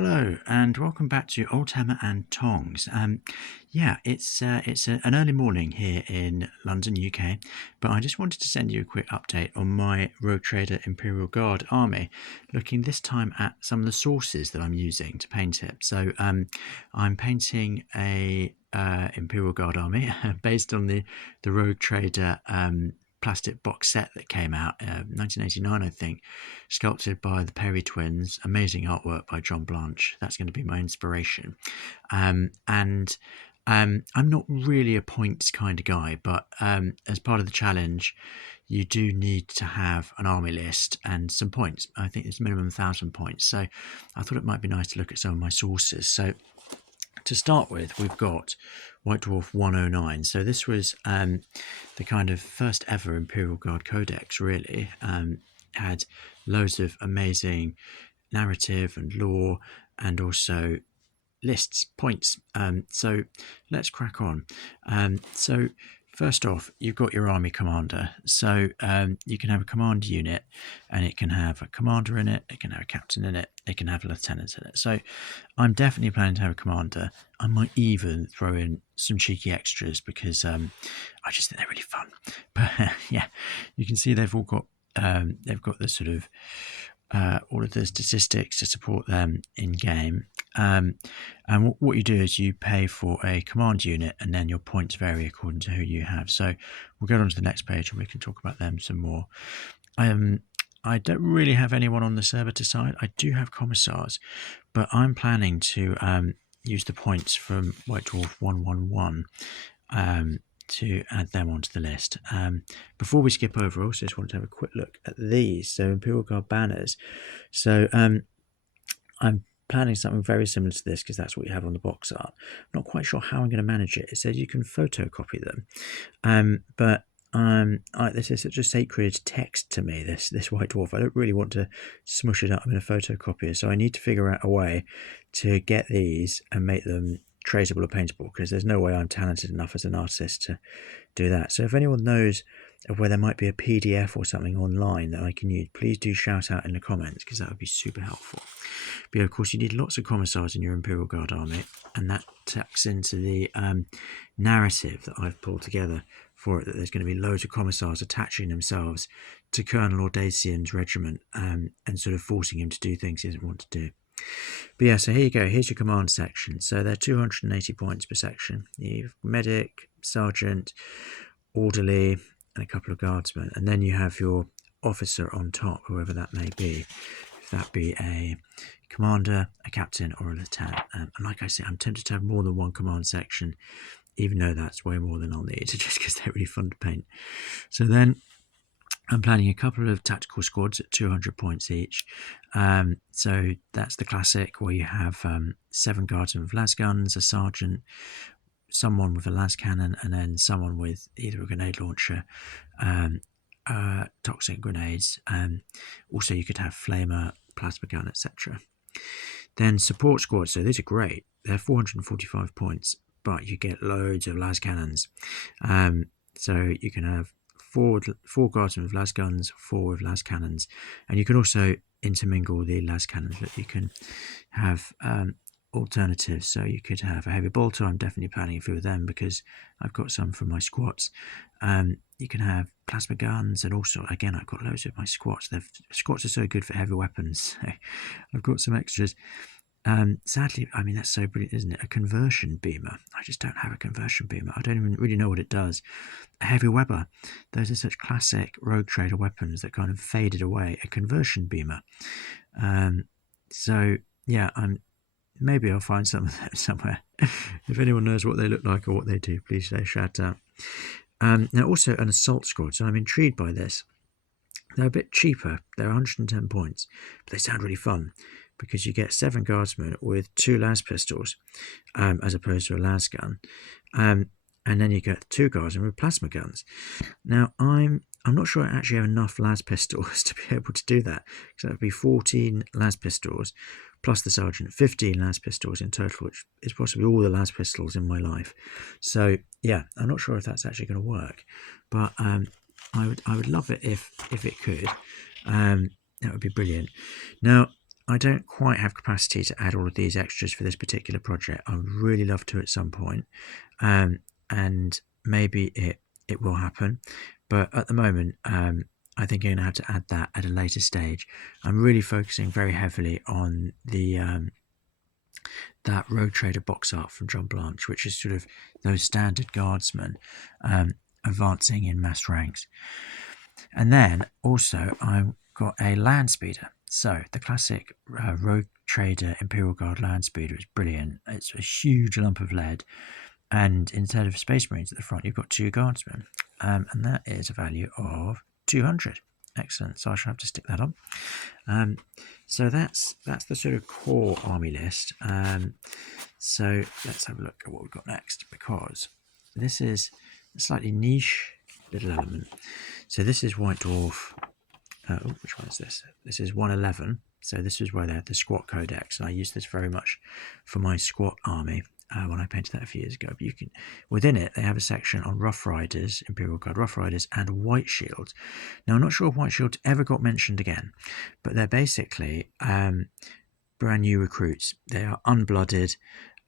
Hello and welcome back to Old Hammer and Tongs. It's an early morning here in London, UK, but I just wanted to send you a quick update on my Rogue Trader Imperial Guard army, looking this time at some of the sources that I'm using to paint it. So I'm painting a Imperial Guard army based on the Rogue Trader plastic box set that came out 1989, I think, sculpted by the Perry twins. Amazing artwork by John Blanche. That's going to be my inspiration. I'm not really a points kind of guy, but as part of the challenge, you do need to have an army list and some points. I think it's minimum 1,000 points. So I thought it might be nice to look at some of my sources. So to start with, we've got White Dwarf 109. So this was the kind of first ever Imperial Guard Codex, really. Had loads of amazing narrative and lore and also lists, points. So let's crack on. So first off, you've got your army commander. So you can have a command unit and it can have a commander in it, it can have a captain in it, it can have a lieutenant in it. So I'm definitely planning to have a commander. I might even throw in some cheeky extras because I just think they're really fun. But yeah, you can see they've got the sort of all of the statistics to support them in game. And what you do is you pay for a command unit and then your points vary according to who you have. So we'll go on to the next page and we can talk about them some more. I don't really have anyone on the servitor side. I do have commissars, but I'm planning to use the points from White Dwarf 111 to add them onto the list. Before we skip over, I also just want to have a quick look at these. So Imperial Guard banners. So I'm planning something very similar to this because that's what you have on the box art. I'm not quite sure how I'm going to manage it. It says you can photocopy them, but this is such a sacred text to me, this White Dwarf. I don't really want to smush it up in a photocopier, so I need to figure out a way to get these and make them traceable or paintable, because there's no way I'm talented enough as an artist to do that. So if anyone knows of where there might be a PDF or something online that I can use, please do shout out in the comments, because that would be super helpful. But yeah, of course, you need lots of commissars in your Imperial Guard army, and that taps into the narrative that I've pulled together for it, that there's going to be loads of commissars attaching themselves to Colonel Audacian's regiment and sort of forcing him to do things he doesn't want to do. But yeah, so here you go. Here's your command section. So they're 280 points per section. You've medic, sergeant, orderly, and a couple of guardsmen. And then you have your officer on top, whoever that may be. If that be a commander, a captain, or a lieutenant. And like I say, I'm tempted to have more than one command section, even though that's way more than I'll need, just because they're really fun to paint. So then I'm planning a couple of tactical squads at 200 points each. So that's the classic where you have 7 guardsmen with las guns, a sergeant, someone with a las cannon, and then someone with either a grenade launcher, toxic grenades. Also, you could have flamer, plasma gun, etc. Then support squads. So these are great. They're 445 points, but you get loads of las cannons. So you can have four guardsmen with las guns, 4 with las cannons, and you can also intermingle the las cannons, but you can have alternatives. So you could have a heavy bolter. I'm definitely planning a few of them because I've got some for my squats. You can have plasma guns, and also, again, I've got loads of my squats. Squats are so good for heavy weapons. So I've got some extras. Sadly, I mean, that's so brilliant, isn't it? A conversion beamer. I just don't have a conversion beamer. I don't even really know what it does. A heavy Weber. Those are such classic Rogue Trader weapons that kind of faded away. A conversion beamer. So yeah, maybe I'll find some of them somewhere. If anyone knows what they look like or what they do, please shout out. Now also an assault squad. So I'm intrigued by this. They're a bit cheaper. They're 110 points, but they sound really fun, because you get 7 guardsmen with 2 las pistols, as opposed to a las gun, and then you get 2 guardsmen with plasma guns. Now I'm not sure I actually have enough las pistols to be able to do that, because that would be 14 las pistols plus the sergeant, 15 las pistols in total, which is possibly all the las pistols in my life. So yeah, I'm not sure if that's actually going to work, but I would love it if it could. That would be brilliant. Now I don't quite have capacity to add all of these extras for this particular project. I would really love to at some point, and maybe it will happen. But at the moment, I think I'm going to have to add that at a later stage. I'm really focusing very heavily on the that Road Trader box art from John Blanche, which is sort of those standard guardsmen advancing in mass ranks. And then also I've got a land speeder. So the classic Road Trader Imperial Guard land speeder is brilliant. It's a huge lump of lead, and instead of Space Marines at the front, you've got 2 guardsmen, and that is a value of 200. Excellent. So I shall have to stick that on. So that's the sort of core army list. So let's have a look at what we've got next, because this is a slightly niche little element. So this is White Dwarf. Which one is this? This is 111. So this is where they had the squat codex, and I use this very much for my squat army when I painted that a few years ago. But you can, within it, they have a section on Rough Riders, Imperial Guard Rough Riders, and White Shields. Now I'm not sure if White Shields ever got mentioned again, but they're basically brand new recruits. They are unblooded,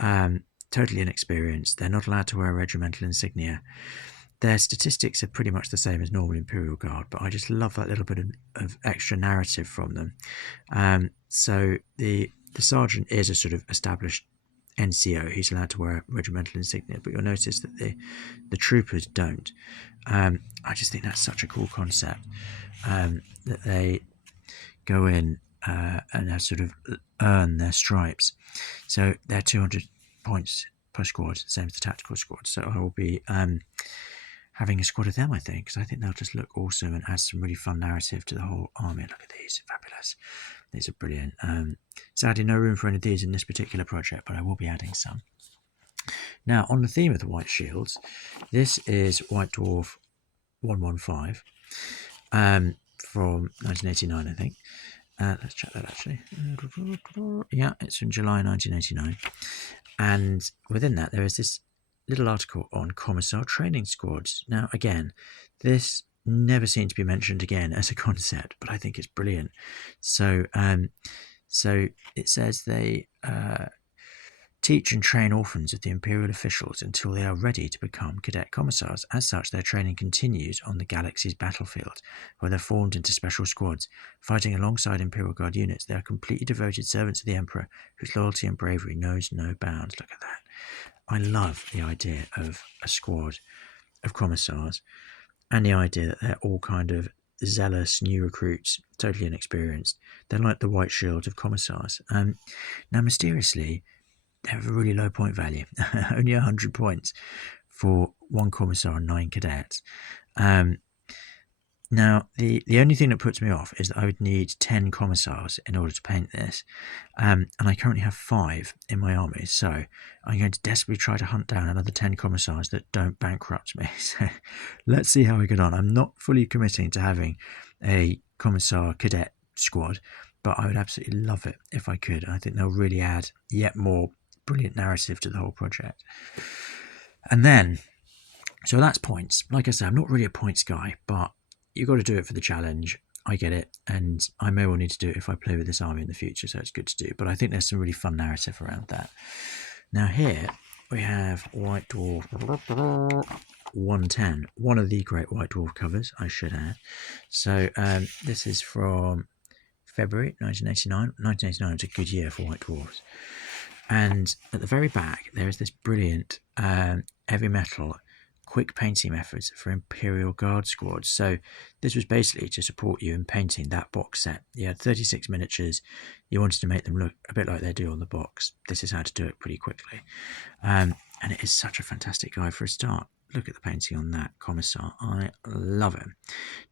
totally inexperienced. They're not allowed to wear regimental insignia. Their statistics are pretty much the same as normal Imperial Guard, but I just love that little bit of extra narrative from them. So the sergeant is a sort of established NCO. He's allowed to wear regimental insignia, but you'll notice that the troopers don't. I just think that's such a cool concept, that they go in and sort of earn their stripes. So they're 200 points per squad, same as the tactical squad. So I will be having a squad of them, I think, because I think they'll just look awesome and add some really fun narrative to the whole army. Look at these, fabulous. These are brilliant. Sadly, no room for any of these in this particular project, but I will be adding some. Now, on the theme of the White Shields, this is White Dwarf 115 from 1989, I think. Let's check that actually. Yeah, it's from July 1989. And within that, there is this little article on Commissar training squads. Now, again, this never seemed to be mentioned again as a concept, but I think it's brilliant. So it says they teach and train orphans of the Imperial officials until they are ready to become cadet commissars. As such, their training continues on the galaxy's battlefield, where they're formed into special squads. Fighting alongside Imperial Guard units, they are completely devoted servants of the Emperor, whose loyalty and bravery knows no bounds. Look at that. I love the idea of a squad of commissars, and the idea that they're all kind of zealous new recruits, totally inexperienced. They're like the White Shield of commissars. Now, mysteriously, they have a really low point value, only 100 points for 1 commissar and 9 cadets. Now, the only thing that puts me off is that I would need 10 commissars in order to paint this, and I currently have 5 in my army, so I'm going to desperately try to hunt down another 10 commissars that don't bankrupt me. So let's see how we get on. I'm not fully committing to having a commissar cadet squad, but I would absolutely love it if I could. I think they'll really add yet more brilliant narrative to the whole project. And then, so that's points. Like I said, I'm not really a points guy, but you've got to do it for the challenge. I get it, and I may well need to do it if I play with this army in the future, so it's good to do. But I think there's some really fun narrative around that. Now here we have White Dwarf 110, one of the great White Dwarf covers, I should add. So this is from February 1989. 1989 was a good year for White Dwarfs. And at the very back, there is this brilliant heavy metal quick painting methods for Imperial Guard squads. So this was basically to support you in painting that box set. You had 36 miniatures. You wanted to make them look a bit like they do on the box. This is how to do it pretty quickly. And it is such a fantastic guide for a start. Look at the painting on that Commissar. I love him.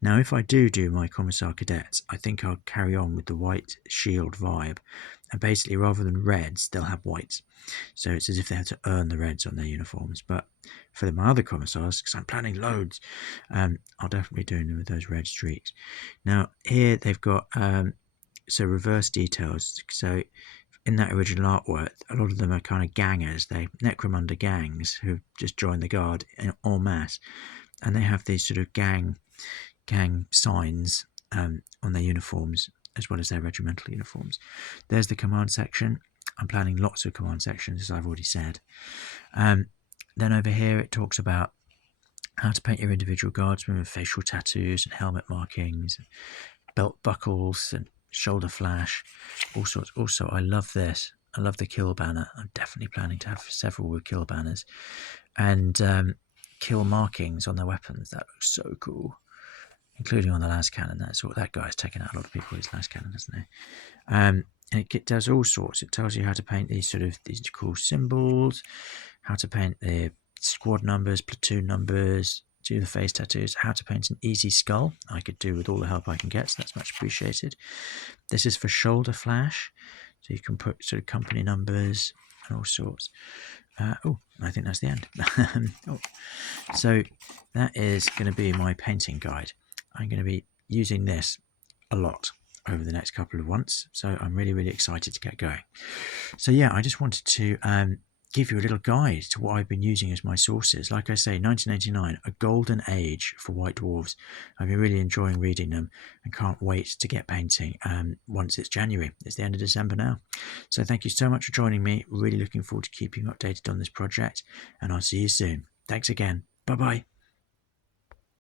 Now, if I do my Commissar cadets, I think I'll carry on with the white shield vibe. And basically, rather than reds, they'll have whites. So it's as if they had to earn the reds on their uniforms. But for my other commissars, because I'm planning loads, I'll definitely be doing them with those red streaks. Now, here they've got so reverse details. So in that original artwork, a lot of them are kind of gangers. They Necromunda gangs who just joined the guard en masse. And they have these sort of gang signs on their uniforms. as well as their regimental uniforms. There's the command section. I'm planning lots of command sections, as I've already said. Then over here it talks about how to paint your individual guardsmen with facial tattoos and helmet markings, belt buckles and shoulder flash, all sorts. Also, I love this. I love the kill banner. I'm definitely planning to have several with kill banners and kill markings on their weapons. That looks so cool, including on the las cannon. That guy's taken out a lot of people with his las cannon, hasn't he? And it does all sorts. It tells you how to paint these cool symbols, how to paint the squad numbers, platoon numbers, do the face tattoos, how to paint an easy skull. I could do with all the help I can get, so that's much appreciated. This is for shoulder flash, so you can put sort of company numbers and all sorts. Oh, I think that's the end. So that is going to be my painting guide. I'm going to be using this a lot over the next couple of months, so I'm really, really excited to get going. So yeah, I just wanted to give you a little guide to what I've been using as my sources. Like I say, 1989, a golden age for White Dwarves. I've been really enjoying reading them and can't wait to get painting once it's January. It's the end of December now. So thank you so much for joining me. Really looking forward to keeping you updated on this project, and I'll see you soon. Thanks again. Bye-bye.